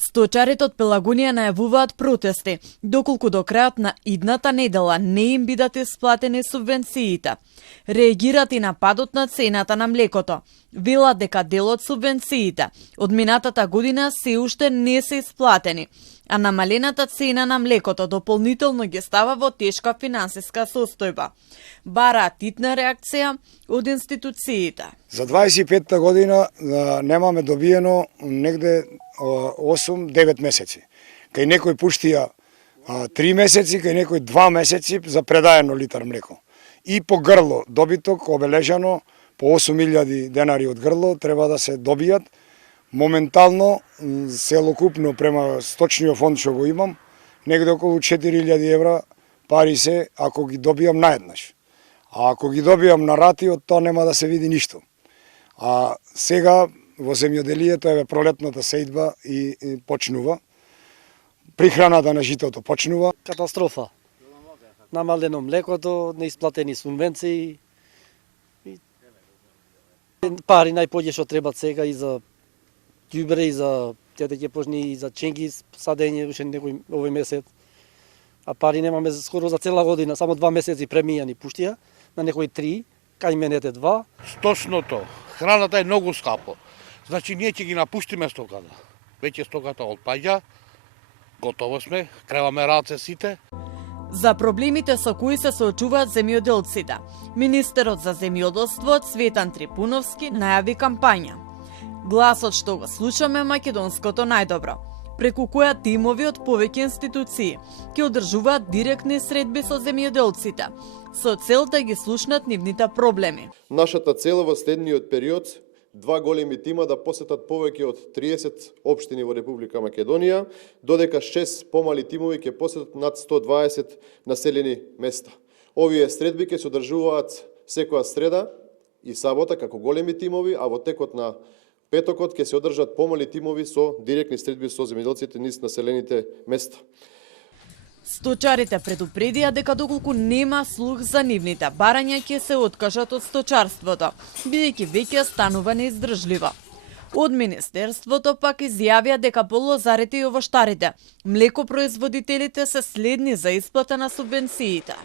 Сточарите од Пелагонија најавуваат протести, доколку до крајот на идната недела не им бидат исплатени субвенциите. Реагираат и на падот на цената на млекото. Велат дека дел од субвенциите од минатата година се уште не се исплатени, а намалената цена на млекото дополнително ги става во тешка финансиска состојба. Бараат итна реакција од институциите. За 25-та година немаме добиено негде 8-9 месеци. Кај некој пуштија 3 месеци, кај некој 2 месеци за предаено литар млеко. И по грло добиток обележано по 8.000 денари од грло треба да се добијат. Моментално, целокупно према сточниот фонд што го имам, негде околу 4.000 евра пари се ако ги добијам наеднаш. А ако ги добијам на рати, од тоа нема да се види ништо. А сега во земјоделието еве пролетната сејдба и почнува. Прихраната на житото почнува. Катастрофа. Намалено млекото, неисплатени субвенции. Пари најпоѓe што требат сега и за ѓубре и за тете ќе почне и за ченги садење уште некој овој месец. А пари немаме скоро за цела година, само 2 месеци премијани пуштија, на некои 3, кај менете 2. Сточното, храната е многу скапо. Значи ние ќе ги напуштиме стоката. Веќе стоката отпаѓа, готово сме, креваме раце сите. За проблемите со кои се соочуваат земјоделците, министерот за земјоделство Цветан Трипуновски најави кампања. Гласот што го слушаме македонското најдобро, преку која тимови од повеќе институции ќе одржуваат директни средби со земјоделците, со цел да ги слушнат нивните проблеми. Нашата цел во следниот период 2 големи тима да посетат повеќе од 30 општини во Република Македонија, додека 6 помали тимови ќе посетат над 120 населени места. Овие средби ќе се одржуваат секоја среда и сабота како големи тимови, а во текот на петокот ќе се одржат помали тимови со директни средби со земјоделците низ населените места. Сточарите предупредија дека доколку нема слух за нивните барања ќе се откажат од сточарството, бидејќи веќе станува неиздржливо. Од министерството пак изјавија дека по лозарите и овоштарите, млекопроизводителите се следни за исплата на субвенциите.